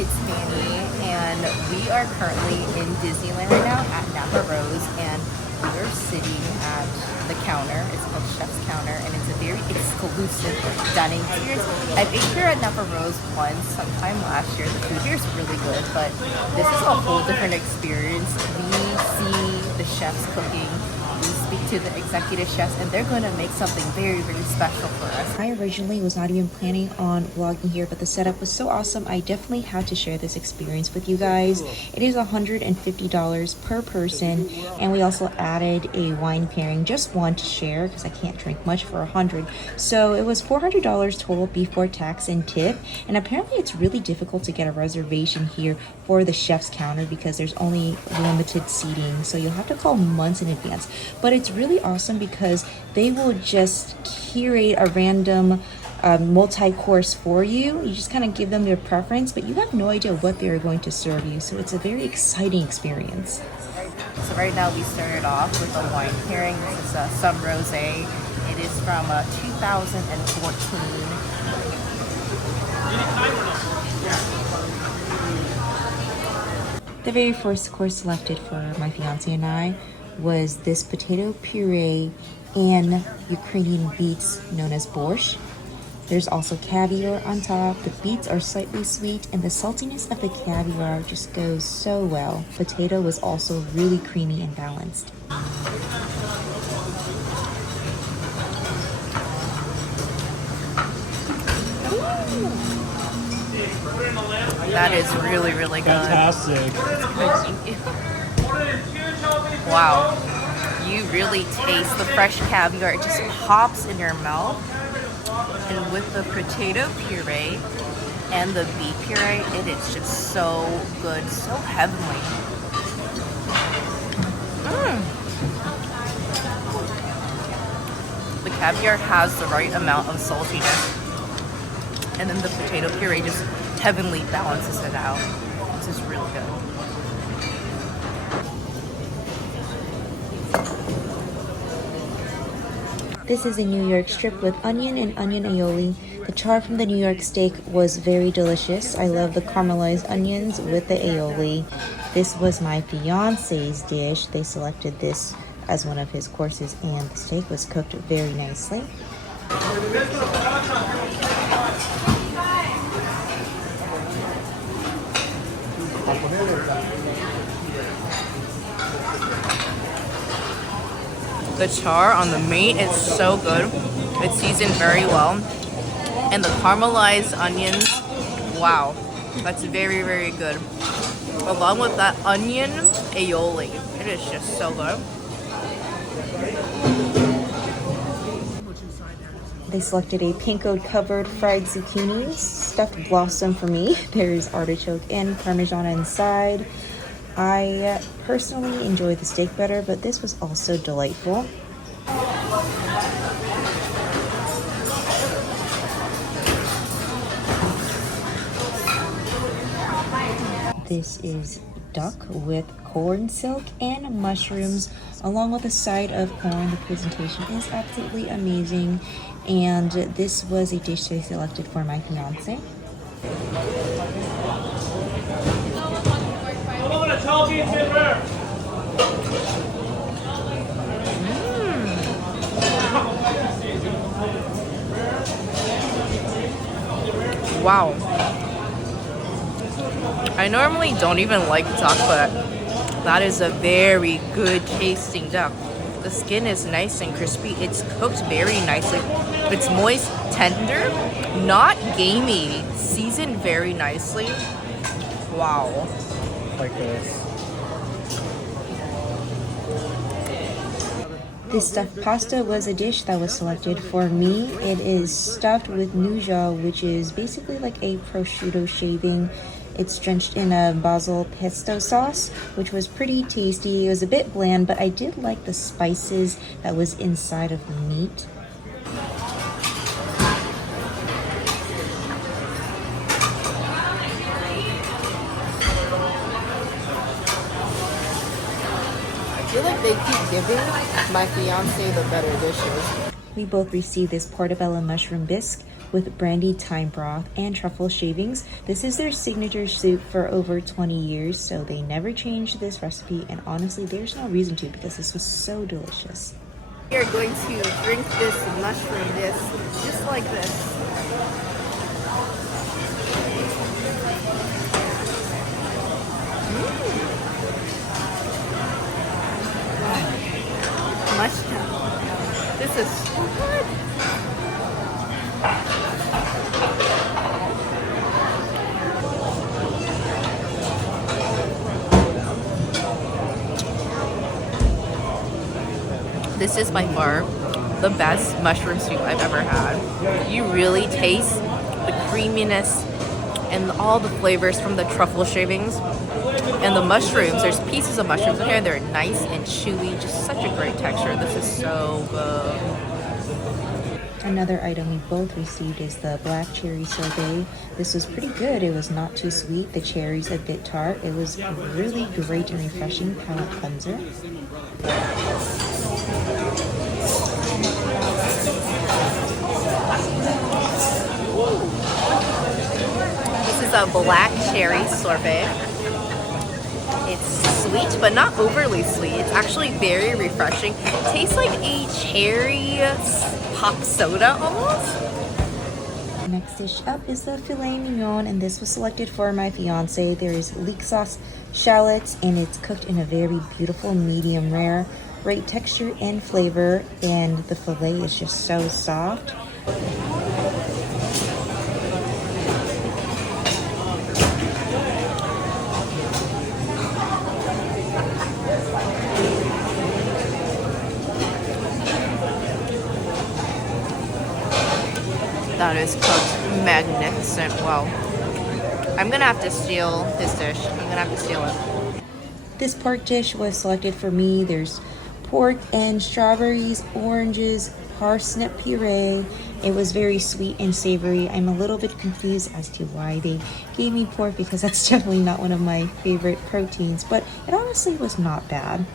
it's Fanny, and we are currently in Disneyland right now at Napa Rose, and we're sitting at the counter. It's called Chef's Counter, and it's a very exclusive dining experience. I've ate here at Napa Rose once, sometime last year. The food here is really good, but this is a whole different experience. We see the chefs cooking. We speak to the executive chefs, and they're going to make something very, very special for us. I originally was not even planning on vlogging here, but the setup was so awesome. I definitely had to share this experience with you guys. It is $150 per person, and we also added a wine pairing, just one to share because I can't drink much for $100. So it was $400 total before tax and tip. And apparently it's really difficult to get a reservation here for the Chef's Counter because there's only limited seating, so you'll have to call months in advance. But it's really awesome because they will just curate a random multi-course for you. You just kind of give them your preference, but you have no idea what they're going to serve you. So it's a very exciting experience. So right now we started off with a wine pairing. This is some rosé. It is from 2014. The very first course selected for my fiance and I was this potato puree and Ukrainian beets known as borscht. There's also caviar on top. The beets are slightly sweet and the saltiness of the caviar just goes so well. Potato was also really creamy and balanced. That is really, really good. Fantastic. Wow. You really taste the fresh caviar. It just pops in your mouth. And with the potato puree and the beet puree, it is just so good, so heavenly. The caviar has the right amount of saltiness. And then the potato puree just heavenly balances it out. This is really good. This is a New York strip with onion and onion aioli. The char from the New York steak was very delicious. I love the caramelized onions with the aioli. This was my fiance's dish. They selected this as one of his courses, and the steak was cooked very nicely. The char on the meat is so good. It's seasoned very well. And the caramelized onions, wow, that's very, very good. Along with that onion aioli, it is just so good. They selected a panko covered fried zucchinis, stuffed blossom for me. There's artichoke and parmesan inside. I personally enjoy the steak better, but this was also delightful. This is duck with corn silk and mushrooms, along with a side of corn. The presentation is absolutely amazing, and this was a dish I selected for my fiance. Wow. I normally don't even like duck, but that is a very good tasting duck. The skin is nice and crispy. It's cooked very nicely. It's moist, tender, not gamey, seasoned very nicely. Wow. Like this. This stuffed pasta was a dish that was selected for me. It is stuffed with nuja, which is basically like a prosciutto shaving. It's drenched in a basil pesto sauce, which was pretty tasty. It was a bit bland, but I did like the spices that was inside of the meat. I feel like they keep giving my fiance the better dishes. We both received this portobello mushroom bisque with brandy thyme broth and truffle shavings. This is their signature soup for over 20 years, so they never changed this recipe, and honestly, there's no reason to because this was so delicious. We are going to drink this mushroom disc just like this. Mushroom. This is so good. This is by far the best mushroom soup I've ever had. You really taste the creaminess and all the flavors from the truffle shavings and the mushrooms. There's pieces of mushrooms in here. They're nice and chewy, just such a great texture. This is so good. Another item we both received is the black cherry sorbet. This was pretty good. It was not too sweet. The cherry's a bit tart. It was a really great and refreshing palate cleanser. This is a black cherry sorbet. It's sweet, but not overly sweet. It's actually very refreshing. It tastes like a cherry pop soda almost. Next dish up is the filet mignon, and this was selected for my fiance. There is leek sauce, shallots, and it's cooked in a very beautiful medium rare. Great texture and flavor, and the filet is just so soft. That is cooked magnificent. Wow. I'm gonna have to steal this dish. I'm gonna have to steal it. This pork dish was selected for me. There's pork and strawberries, oranges, parsnip puree. It was very sweet and savory. I'm a little bit confused as to why they gave me pork because that's definitely not one of my favorite proteins, but it honestly was not bad.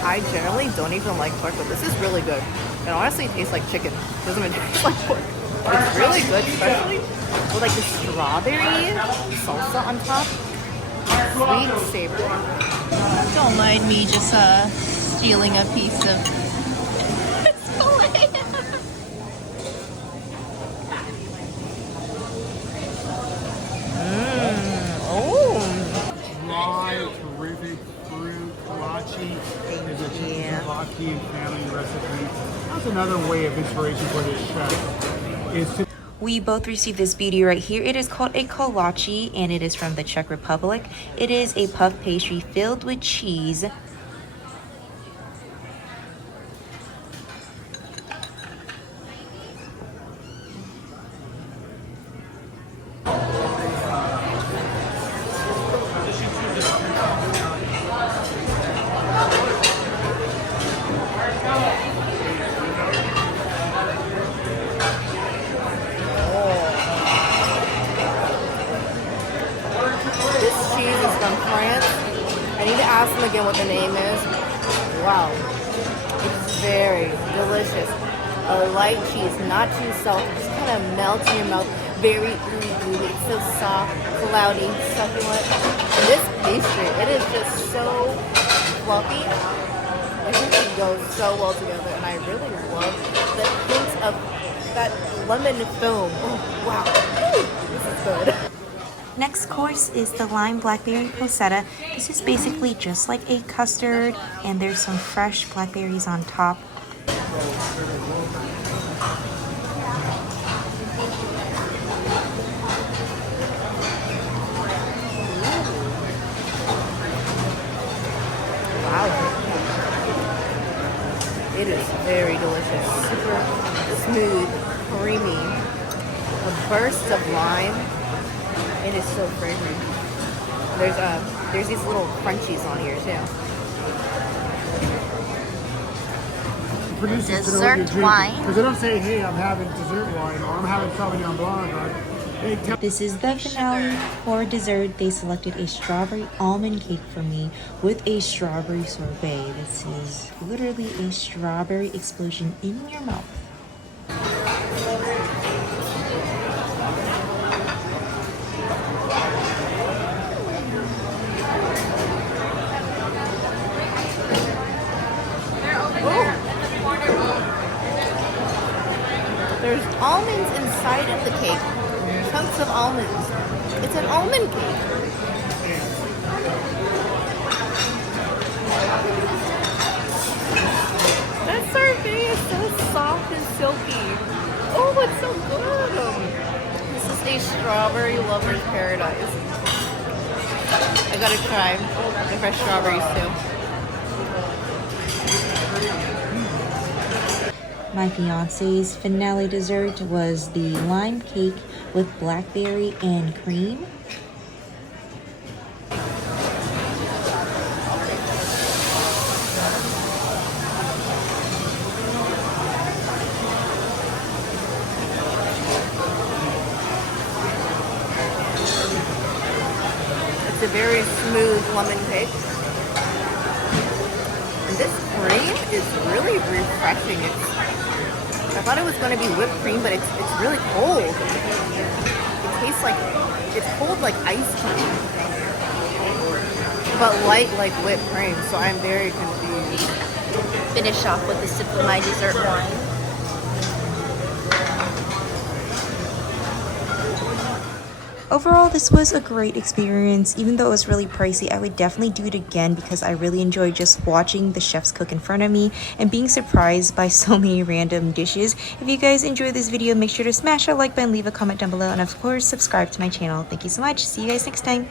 I generally don't even like pork, but this is really good. It honestly tastes like chicken. It doesn't even taste like pork. It's really good, especially with like the strawberry salsa on top. Sweet, savory. Don't mind me just stealing a piece of filet. Dry, terrific fruit, kolache. There's a Czechoslovakian family recipe. That's another way of inspiration for this chef. Is to We both received this beauty right here. It is called a kolache, and it is from the Czech Republic. It is a puff pastry filled with cheese. Ask them again what the name is. Wow, it's very delicious. A light cheese, not too salty, just kind of melts in your mouth. Very ooey. It's so soft, cloudy, succulent. And this pastry, it is just so fluffy. Everything goes so well together, and I really love the hint of that lemon foam. Oh, wow, this is good. Next course is the lime blackberry cosetta. This is basically just like a custard, and there's some fresh blackberries on top. Wow. It is very delicious. Super smooth, creamy. A burst of lime. It is so fragrant. There's these little crunchies on here too. producers Dessert to know what you're wine. Because they don't say, hey, I'm having dessert wine or I'm having Sauvignon Blanc or This is the finale. For dessert, they selected a strawberry almond cake for me with a strawberry sorbet. This is literally a strawberry explosion in your mouth. There's almonds inside of the cake. Chunks of almonds. It's an almond cake. That sorbet is so soft and silky. Oh, it's so good. This is a strawberry lover's paradise. I gotta try the fresh strawberries too. My fiance's finale dessert was the lime cake with blackberry and cream. It's a very smooth lemon cake. And this cream is really refreshing. I thought it was going to be whipped cream, but it's really cold. It tastes like, it's cold like ice cream, but light like whipped cream, so I'm very confused. Finish off with a sip of my dessert wine. Overall, this was a great experience. Even though it was really pricey, I would definitely do it again because I really enjoyed just watching the chefs cook in front of me and being surprised by so many random dishes. If you guys enjoyed this video, make sure to smash that like button, leave a comment down below, and of course, subscribe to my channel. Thank you so much. See you guys next time.